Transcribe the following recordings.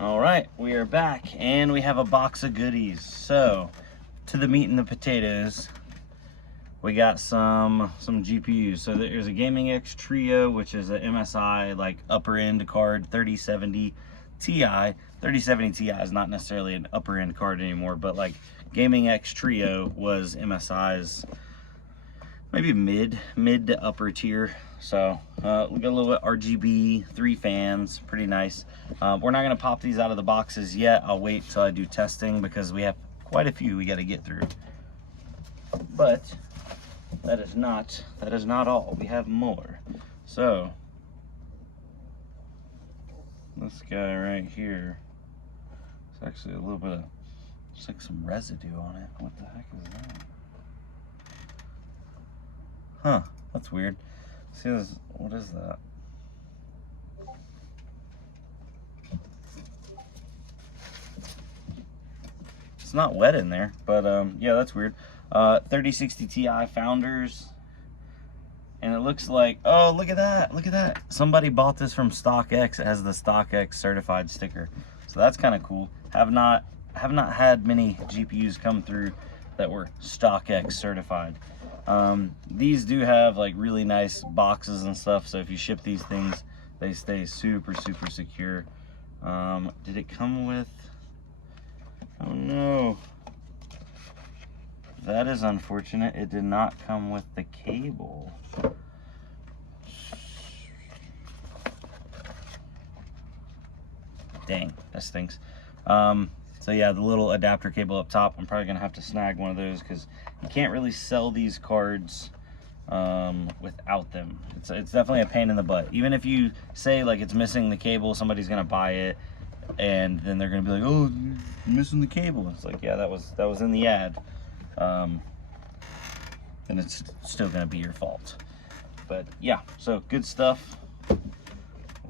All right, we are back and we have a box of goodies. So, to the meat and the potatoes, we got some GPUs. So there's a Gaming X Trio, which is a MSI like upper end card, 3070 Ti. 3070 Ti is not necessarily an upper end card anymore, but like Gaming X Trio was MSI's maybe mid to upper tier. So we got a little bit RGB, 3 fans, pretty nice. We're not gonna pop these out of the boxes yet. I'll wait till I do testing because we have quite a few we got to get through. But that is not all. We have more. So this guy right here, it's actually a little bit of, it's like some residue on it. What the heck is that? Huh, that's weird. See this, what is that? It's not wet in there, but yeah, that's weird. 3060 Ti Founders, and it looks like, oh, look at that. Somebody bought this from StockX. It has the StockX certified sticker, so that's kind of cool. Have not had many GPUs come through that were StockX certified. These do have like really nice boxes and stuff, so if you ship these things, they stay super secure. Did it come with, oh no, that is unfortunate. It did not come with the cable. Dang, that stinks. So yeah, the little adapter cable up top, I'm probably gonna have to snag one of those because you can't really sell these cards without them. It's definitely a pain in the butt. Even if you say like it's missing the cable, somebody's gonna buy it and then they're gonna be like, oh, you're missing the cable. It's like, yeah, that was in the ad. And it's still gonna be your fault. But yeah, so good stuff. We'll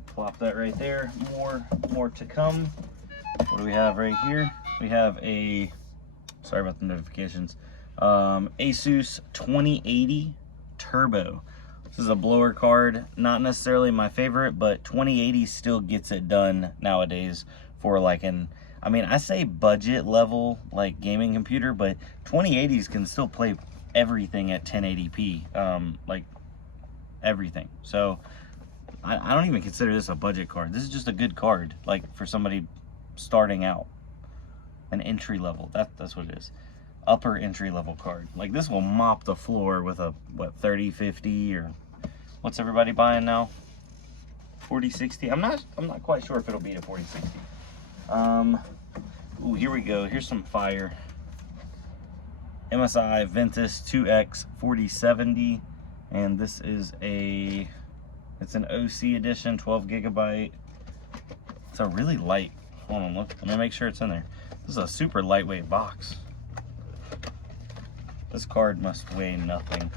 plop that right there. More to come. What do we have right here? We have a, sorry about the notifications, Asus 2080 Turbo. This is a blower card, not necessarily my favorite, but 2080 still gets it done nowadays for like an, I mean, I say budget level like gaming computer, but 2080s can still play everything at 1080p, like everything. So I don't even consider this a budget card. This is just a good card, like for somebody starting out, an entry level. That's what it is. Upper entry level card. Like this will mop the floor with a what, 3050 or what's everybody buying now? 4060. I'm not quite sure if it'll beat a 4060. Ooh, here we go. Here's some fire. MSI Ventus 2X 4070, and this is it's an OC edition, 12 gigabyte. It's a really light. Hold on, look. Let me make sure it's in there. This is a super lightweight box. This card must weigh nothing.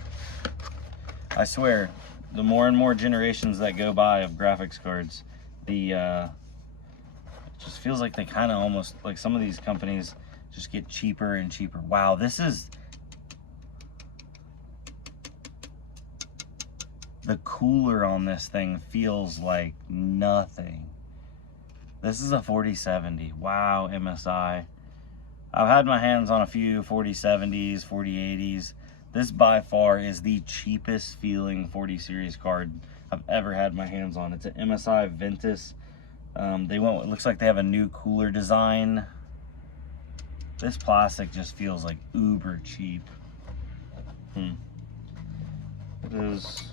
I swear, the more and more generations that go by of graphics cards, it just feels like they kind of almost, like some of these companies just get cheaper and cheaper. Wow, this is, the cooler on this thing feels like nothing. This is a 4070. Wow, MSI. I've had my hands on a few 4070s, 4080s. This by far is the cheapest feeling 40 series card I've ever had my hands on. It's an MSI Ventus. It looks like they have a new cooler design. This plastic just feels like uber cheap. It is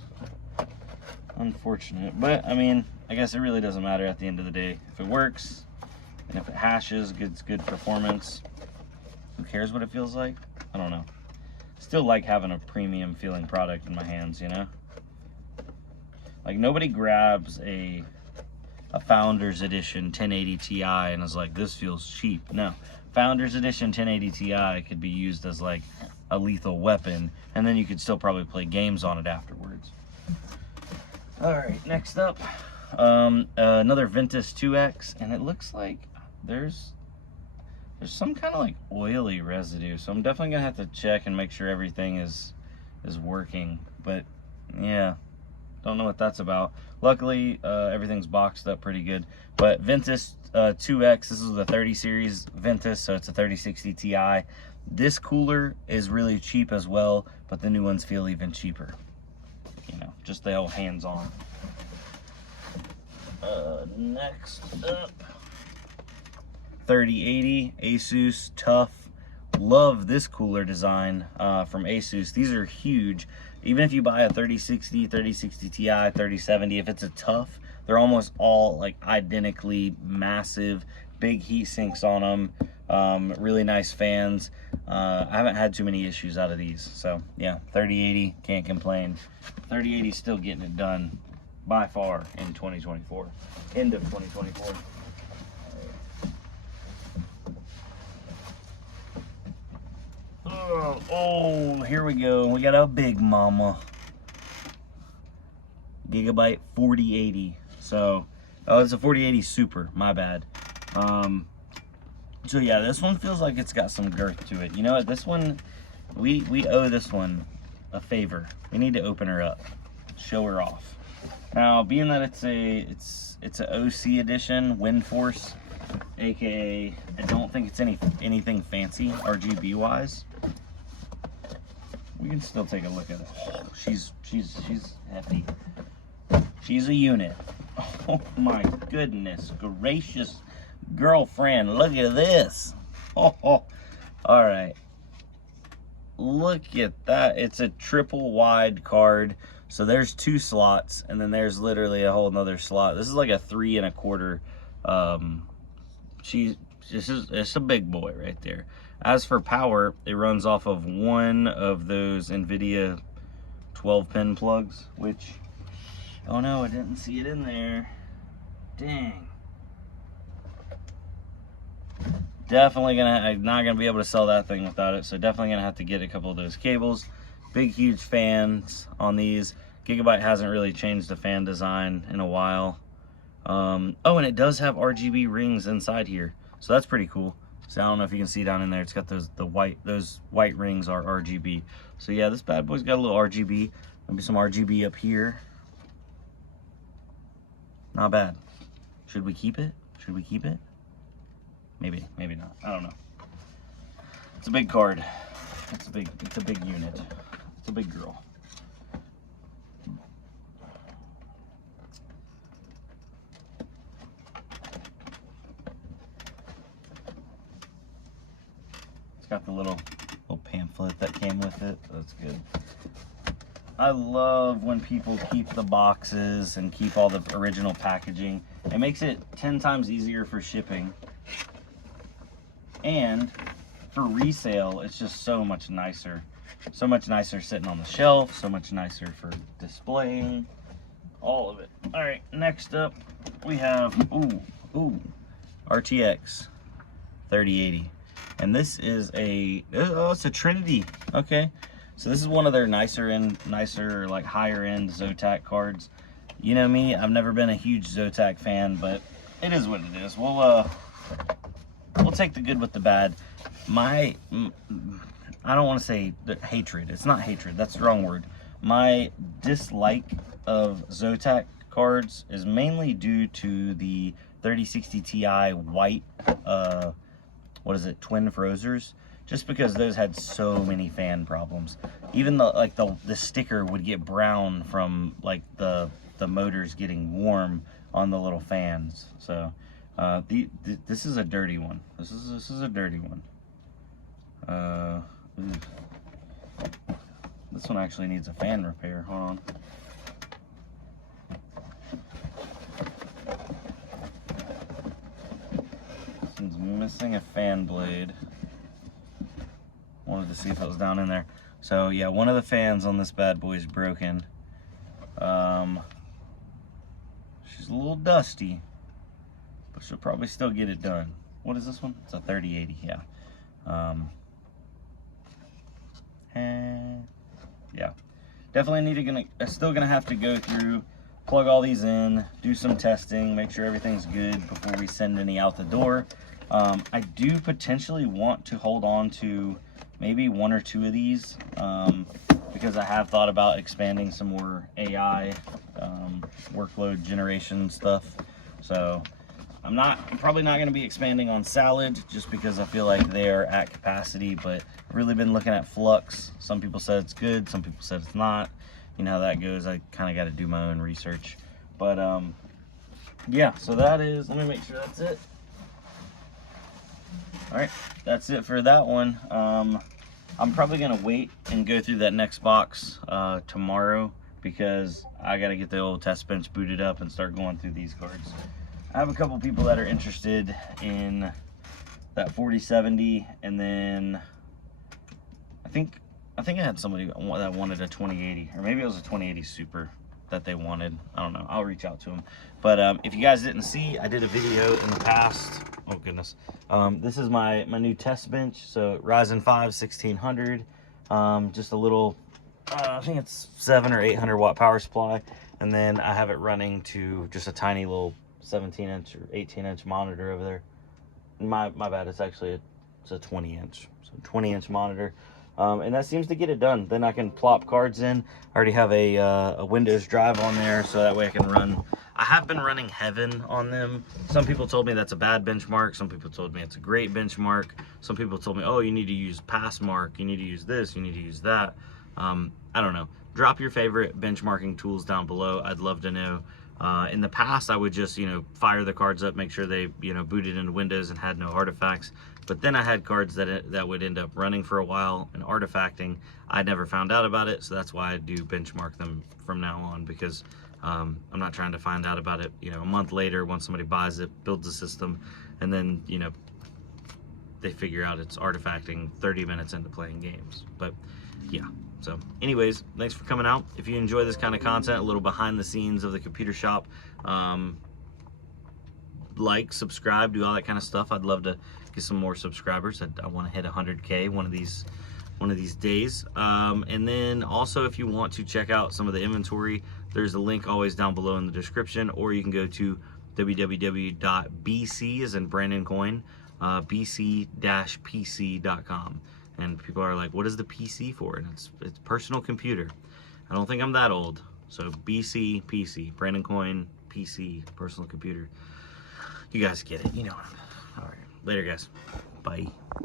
unfortunate, but I mean, I guess it really doesn't matter at the end of the day. If it works and if it hashes, gets good performance, who cares what it feels like? I don't know. Still like having a premium feeling product in my hands, you know? Like nobody grabs a Founders Edition 1080 Ti and is like, this feels cheap. No, Founders Edition 1080 Ti could be used as like a lethal weapon, and then you could still probably play games on it afterwards. All right, next up, another Ventus 2X, and it looks like there's some kind of like oily residue, so I'm definitely gonna have to check and make sure everything is working. But yeah, Don't know what that's about. Luckily, everything's boxed up pretty good. But Ventus 2X, this is the 30 series Ventus, so it's a 3060 Ti. This cooler is really cheap as well, but the new ones feel even cheaper. You know, just the old hands-on. Next up, 3080 Asus TUF. Love this cooler design from Asus. These are huge. Even if you buy a 3060, 3060 Ti, 3070, if it's a TUF, they're almost all like identically massive, big heat sinks on them, really nice fans. I haven't had too many issues out of these. So yeah, 3080, can't complain. 3080 still getting it done by far in 2024, end of 2024. Oh, here we go. We got a big mama. Gigabyte 4080. So, oh, it's a 4080 Super. My bad. So yeah, this one feels like it's got some girth to it. You know what? This one, we owe this one a favor. We need to open her up, show her off. Now, being that it's an OC edition, WindForce, aka I don't think it's anything fancy RGB wise. We can still take a look at it. Oh, she's hefty. She's a unit. Oh my goodness gracious, girlfriend, look at this. Oh, all right. Look at that. It's a triple wide card. So there's 2 slots, and then there's literally a whole nother slot. This is like a 3 1/4. It's a big boy right there. As for power, it runs off of one of those NVIDIA 12-pin plugs, which, oh no, I didn't see it in there. Dang. Definitely not gonna be able to sell that thing without it, so definitely gonna have to get a couple of those cables. Big, huge fans on these. Gigabyte hasn't really changed the fan design in a while. Oh, and it does have RGB rings inside here, so that's pretty cool. So I don't know if you can see down in there, it's got those white rings are RGB. So yeah, this bad boy's got a little RGB. Maybe some RGB up here. Not bad. Should we keep it? Should we keep it? Maybe, maybe not. I don't know. It's a big card. It's a big unit. It's a big girl. Got the little pamphlet that came with it. That's good. I love when people keep the boxes and keep all the original packaging. It makes it 10 times easier for shipping. And for resale, it's just so much nicer. So much nicer sitting on the shelf, so much nicer for displaying, all of it. All right, next up we have, RTX 3080. And this is it's a Trinity. Okay, so this is one of their nicer, like higher end Zotac cards. You know me, I've never been a huge Zotac fan, but it is what it is. We'll take the good with the bad. I don't want to say hatred. It's not hatred. That's the wrong word. My dislike of Zotac cards is mainly due to the 3060 Ti white. What is it, twin frozers, just because those had so many fan problems. Even the sticker would get brown from like the motors getting warm on the little fans. So this is a dirty one. This is a dirty one. This one actually needs a fan repair. Hold on. Missing a fan blade. Wanted to see if it was down in there. So yeah, one of the fans on this bad boy is broken. She's a little dusty, but she'll probably still get it done. What is this one? It's a 3080, yeah. Yeah, definitely still gonna have to go through, plug all these in, do some testing, make sure everything's good before we send any out the door. I do potentially want to hold on to maybe 1 or 2 of these. because I have thought about expanding some more AI workload generation stuff. So I'm probably not going to be expanding on Salad just because I feel like they are at capacity, but I've really been looking at Flux. Some people said it's good, some people said it's not. You know how that goes. I kind of got to do my own research. But yeah, so that is, let me make sure that's it. All right, that's it for that one. I'm probably gonna wait and go through that next box tomorrow because I gotta get the old test bench booted up and start going through these cards. I have a couple people that are interested in that 4070, and then I think I had somebody that wanted a 2080, or maybe it was a 2080 Super that they wanted. I don't know. I'll reach out to them. But if you guys didn't see, I did a video in the past. Oh goodness. This is my new test bench. So Ryzen 5 1600. Just a little, I think it's 700 or 800 watt power supply, and then I have it running to just a tiny little 17-inch or 18-inch monitor over there. My bad. It's actually it's a 20-inch, so 20-inch monitor. And that seems to get it done. Then I can plop cards in. I already have a Windows drive on there, so that way I can run. I have been running Heaven on them. Some people told me that's a bad benchmark. Some people told me it's a great benchmark. Some people told me, oh, you need to use Passmark. You need to use this. You need to use that. I don't know. Drop your favorite benchmarking tools down below. I'd love to know. In the past, I would just, fire the cards up, make sure they, booted into Windows and had no artifacts. But then I had cards that would end up running for a while and artifacting. I never found out about it, so that's why I do benchmark them from now on, because I'm not trying to find out about it, a month later once somebody buys it, builds a system, and then, they figure out it's artifacting 30 minutes into playing games. But yeah. So anyways, thanks for coming out. If you enjoy this kind of content, a little behind the scenes of the computer shop, like, subscribe, do all that kind of stuff. I'd love to get some more subscribers. I want to hit 100K one of these days. And then also, if you want to check out some of the inventory, there's a link always down below in the description, or you can go to www.bc as in Brandon Coin, bc-pc.com. And people are like, what is the PC for? And it's personal computer. I don't think I'm that old. So BC, PC, Brandon Coin, PC, personal computer. You guys get it. You know what I'm. All right. Later, guys. Bye.